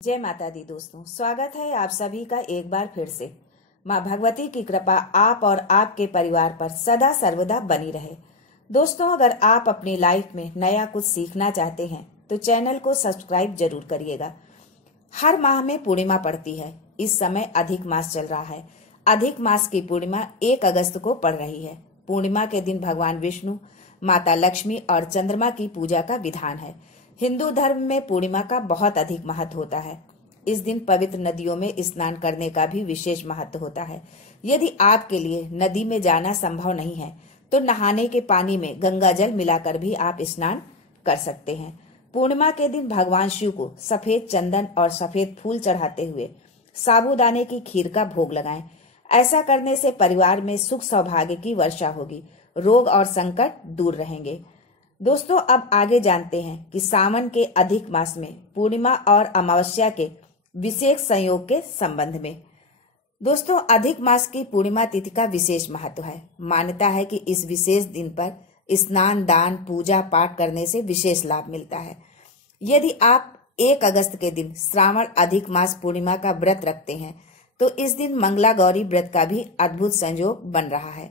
जय माता दी दोस्तों, स्वागत है आप सभी का एक बार फिर से। माँ भगवती की कृपा आप और आपके परिवार पर सदा सर्वदा बनी रहे। दोस्तों, अगर आप अपनी लाइफ में नया कुछ सीखना चाहते हैं तो चैनल को सब्सक्राइब जरूर करिएगा। हर माह में पूर्णिमा पड़ती है। इस समय अधिक मास चल रहा है। अधिक मास की पूर्णिमा 1 अगस्त को पड़ रही है। पूर्णिमा के दिन भगवान विष्णु, माता लक्ष्मी और चंद्रमा की पूजा का विधान है। हिंदू धर्म में पूर्णिमा का बहुत अधिक महत्व होता है। इस दिन पवित्र नदियों में स्नान करने का भी विशेष महत्व होता है। यदि आपके लिए नदी में जाना संभव नहीं है तो नहाने के पानी में गंगा जल मिलाकर भी आप स्नान कर सकते हैं। पूर्णिमा के दिन भगवान शिव को सफेद चंदन और सफेद फूल चढ़ाते हुए साबूदाने की खीर का भोग लगाएं। ऐसा करने से परिवार में सुख सौभाग्य की वर्षा होगी, रोग और संकट दूर रहेंगे। दोस्तों, अब आगे जानते हैं कि सावन के अधिक मास में पूर्णिमा और अमावस्या के विशेष संयोग के संबंध में। दोस्तों, अधिक मास की पूर्णिमा तिथि का विशेष महत्व है। मान्यता है कि इस विशेष दिन पर स्नान, दान, पूजा पाठ करने से विशेष लाभ मिलता है। यदि आप 1 अगस्त के दिन श्रावण अधिक मास पूर्णिमा का व्रत रखते हैं तो इस दिन मंगला गौरी व्रत का भी अद्भुत संयोग बन रहा है।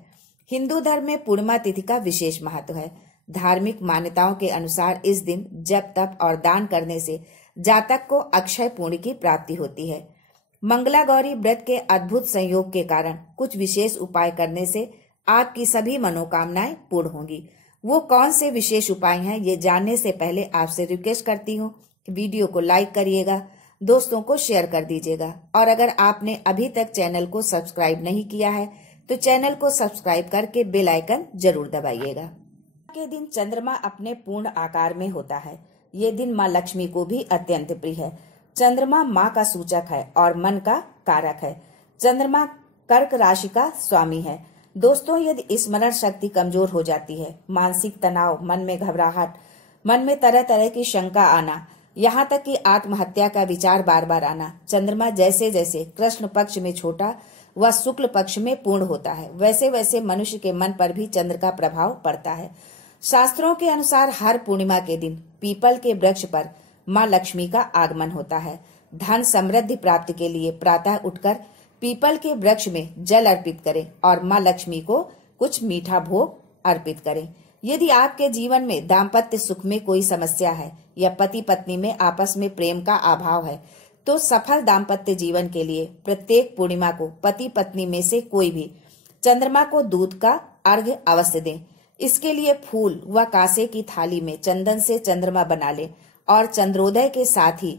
हिंदू धर्म में पूर्णिमा तिथि का विशेष महत्व है। धार्मिक मान्यताओं के अनुसार इस दिन जप, तप और दान करने से जातक को अक्षय पुण्य की प्राप्ति होती है। मंगला गौरी व्रत के अद्भुत संयोग के कारण कुछ विशेष उपाय करने से आपकी सभी मनोकामनाएं पूर्ण होंगी। वो कौन से विशेष उपाय हैं, ये जानने से पहले आपसे रिक्वेस्ट करती हूँ कि वीडियो को लाइक करिएगा, दोस्तों को शेयर कर दीजिएगा और अगर आपने अभी तक चैनल को सब्सक्राइब नहीं किया है तो चैनल को सब्सक्राइब करके बेल आइकन जरूर दबाइएगा। के दिन चंद्रमा अपने पूर्ण आकार में होता है। ये दिन माँ लक्ष्मी को भी अत्यंत प्रिय है। चंद्रमा माँ का सूचक है और मन का कारक है। चंद्रमा कर्क राशि का स्वामी है। दोस्तों, यदि स्मरण शक्ति कमजोर हो जाती है, मानसिक तनाव, मन में घबराहट, मन में तरह तरह की शंका आना, यहाँ तक कि आत्महत्या का विचार बार बार आना, चंद्रमा जैसे जैसे कृष्ण पक्ष में छोटा व शुक्ल पक्ष में पूर्ण होता है, वैसे वैसे मनुष्य के मन पर भी चंद्र का प्रभाव पड़ता है। शास्त्रों के अनुसार हर पूर्णिमा के दिन पीपल के वृक्ष पर माँ लक्ष्मी का आगमन होता है। धन समृद्धि प्राप्ति के लिए प्रातः उठकर पीपल के वृक्ष में जल अर्पित करें और माँ लक्ष्मी को कुछ मीठा भोग अर्पित करें। यदि आपके जीवन में दाम्पत्य सुख में कोई समस्या है या पति पत्नी में आपस में प्रेम का अभाव है तो सफल दाम्पत्य जीवन के लिए प्रत्येक पूर्णिमा को पति पत्नी में से कोई भी चंद्रमा को दूध का अर्घ्य अवश्य दें। इसके लिए फूल व कांसे की थाली में चंदन से चंद्रमा बना लें और चंद्रोदय के साथ ही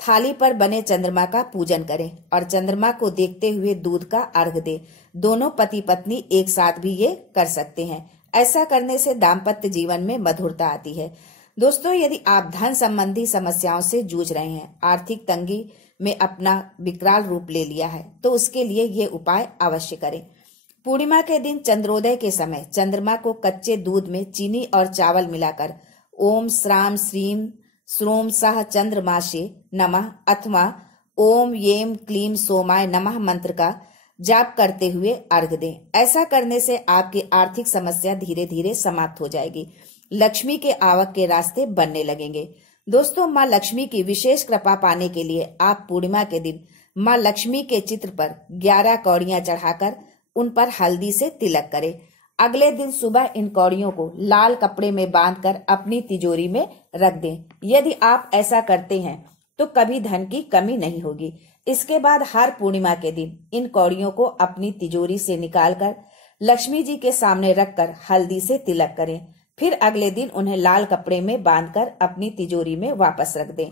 थाली पर बने चंद्रमा का पूजन करें और चंद्रमा को देखते हुए दूध का अर्घ्य दें। दोनों पति पत्नी एक साथ भी ये कर सकते हैं। ऐसा करने से दाम्पत्य जीवन में मधुरता आती है। दोस्तों, यदि आप धन संबंधी समस्याओं से जूझ रहे हैं, आर्थिक तंगी में अपना विकराल रूप ले लिया है तो उसके लिए ये उपाय अवश्य करें। पूर्णिमा के दिन चंद्रोदय के समय चंद्रमा को कच्चे दूध में चीनी और चावल मिलाकर ओम श्राम श्रीम श्रोम सह चंद्रमाशे नमः अथवा ओम येम क्लीम सोमाय नमः मंत्र का जाप करते हुए अर्घ्य दें। ऐसा करने से आपकी आर्थिक समस्या धीरे धीरे समाप्त हो जाएगी। लक्ष्मी के आवक के रास्ते बनने लगेंगे। दोस्तों, माँ लक्ष्मी की विशेष कृपा पाने के लिए आप पूर्णिमा के दिन माँ लक्ष्मी के चित्र पर 11 कौड़ियां चढ़ाकर उन पर हल्दी से तिलक करें। अगले दिन सुबह इन कौड़ियों को लाल कपड़े में बांधकर अपनी तिजोरी में रख दें। यदि आप ऐसा करते हैं तो कभी धन की कमी नहीं होगी। इसके बाद हर पूर्णिमा के दिन इन कौड़ियों को अपनी तिजोरी से निकालकर लक्ष्मी जी के सामने रखकर हल्दी से तिलक करें। फिर अगले दिन उन्हें लाल कपड़े में बांधकर अपनी तिजोरी में वापस रख दें।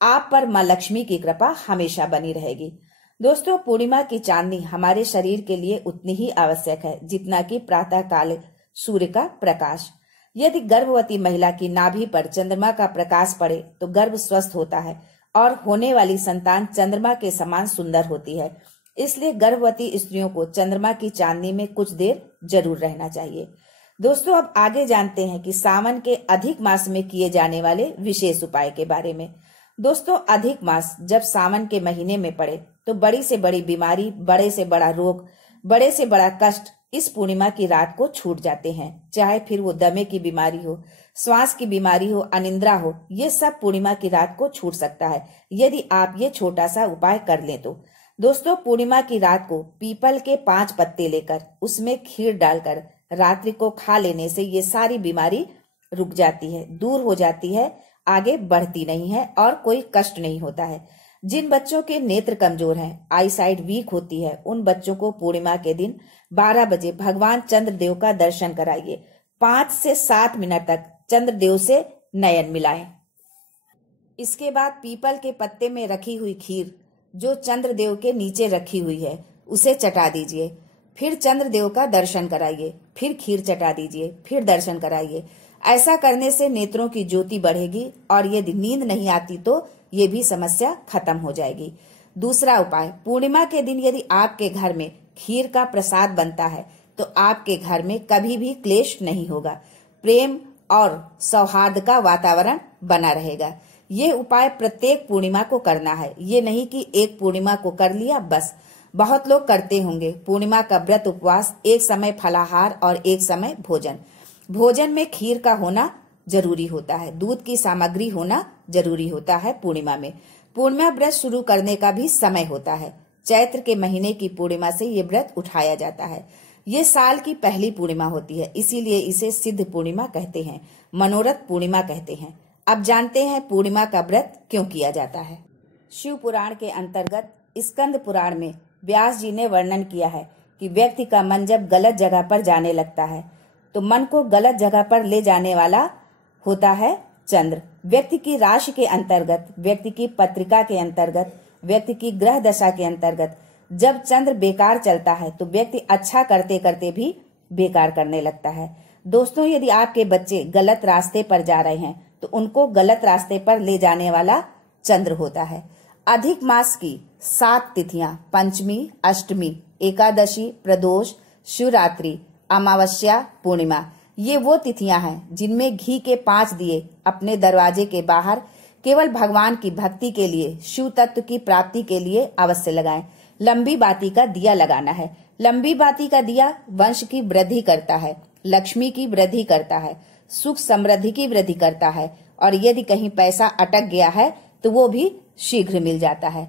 आप पर माँ लक्ष्मी की कृपा हमेशा बनी रहेगी। दोस्तों, पूर्णिमा की चांदनी हमारे शरीर के लिए उतनी ही आवश्यक है जितना कि प्रातः काल सूर्य का प्रकाश। यदि गर्भवती महिला की नाभि पर चंद्रमा का प्रकाश पड़े तो गर्भ स्वस्थ होता है और होने वाली संतान चंद्रमा के समान सुंदर होती है। इसलिए गर्भवती स्त्रियों को चंद्रमा की चांदनी में कुछ देर जरूर रहना चाहिए। दोस्तों, अब आगे जानते हैं कि सावन के अधिक मास में किए जाने वाले विशेष उपाय के बारे में। दोस्तों, अधिक मास जब सावन के महीने में पड़े तो बड़ी से बड़ी बीमारी, बड़े से बड़ा रोग, बड़े से बड़ा कष्ट इस पूर्णिमा की रात को छूट जाते हैं। चाहे फिर वो दमे की बीमारी हो, श्वास की बीमारी हो, अनिद्रा हो, ये सब पूर्णिमा की रात को छूट सकता है यदि आप ये छोटा सा उपाय कर लें तो। दोस्तों, पूर्णिमा की रात को पीपल के 5 पत्ते लेकर उसमें खीर डालकर रात्रि को खा लेने से ये सारी बीमारी रुक जाती है, दूर हो जाती है, आगे बढ़ती नहीं है और कोई कष्ट नहीं होता है। जिन बच्चों के नेत्र कमजोर हैं, आई साइट वीक होती है, उन बच्चों को पूर्णिमा के दिन 12 बजे भगवान चंद्रदेव का दर्शन कराइए। 5 से 7 मिनट तक चंद्रदेव से नयन मिलाएं। इसके बाद पीपल के पत्ते में रखी हुई खीर जो चंद्रदेव के नीचे रखी हुई है उसे चटा दीजिए। फिर चंद्रदेव का दर्शन कराइए, फिर खीर चटा दीजिए, फिर दर्शन कराइए। ऐसा करने से नेत्रों की ज्योति बढ़ेगी और यदि नींद नहीं आती तो ये भी समस्या खत्म हो जाएगी। दूसरा उपाय, पूर्णिमा के दिन यदि आपके घर में खीर का प्रसाद बनता है तो आपके घर में कभी भी क्लेश नहीं होगा, प्रेम और सौहार्द का वातावरण बना रहेगा। ये उपाय प्रत्येक पूर्णिमा को करना है, ये नहीं कि एक पूर्णिमा को कर लिया बस। बहुत लोग करते होंगे पूर्णिमा का व्रत उपवास, एक समय फलाहार और एक समय भोजन। भोजन में खीर का होना जरूरी होता है, दूध की सामग्री होना जरूरी होता है पूर्णिमा में। पूर्णिमा व्रत शुरू करने का भी समय होता है। चैत्र के महीने की पूर्णिमा से ये व्रत उठाया जाता है। ये साल की पहली पूर्णिमा होती है, इसीलिए इसे सिद्ध पूर्णिमा कहते हैं, मनोरथ पूर्णिमा कहते हैं। अब जानते हैं पूर्णिमा का व्रत क्यों किया जाता है। शिव पुराण के अंतर्गत स्कंद पुराण में व्यास जी ने वर्णन किया है कि व्यक्ति का मन जब गलत जगह पर जाने लगता है तो मन को गलत जगह पर ले जाने वाला होता है चंद्र। व्यक्ति की राशि के अंतर्गत, व्यक्ति की पत्रिका के अंतर्गत, व्यक्ति की ग्रह दशा के अंतर्गत जब चंद्र बेकार चलता है तो व्यक्ति अच्छा करते करते भी बेकार करने लगता है। दोस्तों, यदि आपके बच्चे गलत रास्ते पर जा रहे हैं तो उनको गलत रास्ते पर ले जाने वाला चंद्र होता है। अधिक मास की 7 तिथियां, पंचमी, अष्टमी, एकादशी, प्रदोष, शिवरात्रि, अमावस्या, पूर्णिमा, ये वो तिथियां हैं जिनमें घी के 5 दिए अपने दरवाजे के बाहर केवल भगवान की भक्ति के लिए, शिव तत्व की प्राप्ति के लिए अवश्य लगाएं। लंबी बाती का दिया लगाना है। लंबी बाती का दिया वंश की वृद्धि करता है, लक्ष्मी की वृद्धि करता है, सुख समृद्धि की वृद्धि करता है और यदि कहीं पैसा अटक गया है तो वो भी शीघ्र मिल जाता है।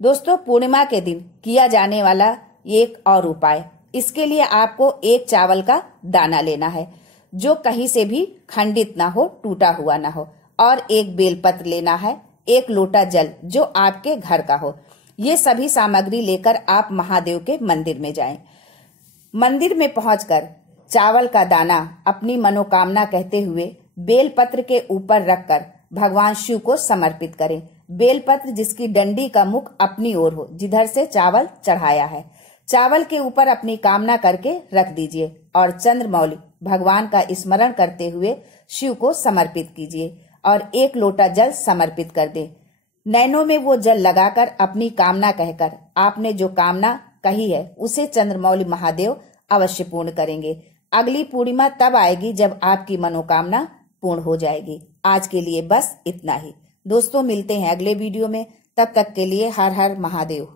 दोस्तों, पूर्णिमा के दिन किया जाने वाला एक और उपाय, इसके लिए आपको एक चावल का दाना लेना है जो कहीं से भी खंडित ना हो, टूटा हुआ ना हो, और एक बेलपत्र लेना है, एक लोटा जल जो आपके घर का हो। ये सभी सामग्री लेकर आप महादेव के मंदिर में जाएं। मंदिर में पहुंचकर चावल का दाना अपनी मनोकामना कहते हुए बेलपत्र के ऊपर रखकर भगवान शिव को समर्पित करें। बेलपत्र जिसकी डंडी का मुख अपनी ओर हो, जिधर से चावल चढ़ाया है, चावल के ऊपर अपनी कामना करके रख दीजिए और चंद्रमौली भगवान का स्मरण करते हुए शिव को समर्पित कीजिए और एक लोटा जल समर्पित कर दें। नैनों में वो जल लगाकर अपनी कामना कहकर आपने जो कामना कही है उसे चंद्रमौली महादेव अवश्य पूर्ण करेंगे। अगली पूर्णिमा तब आएगी जब आपकी मनोकामना पूर्ण हो जाएगी। आज के लिए बस इतना ही। दोस्तों, मिलते हैं अगले वीडियो में, तब तक के लिए हर हर महादेव।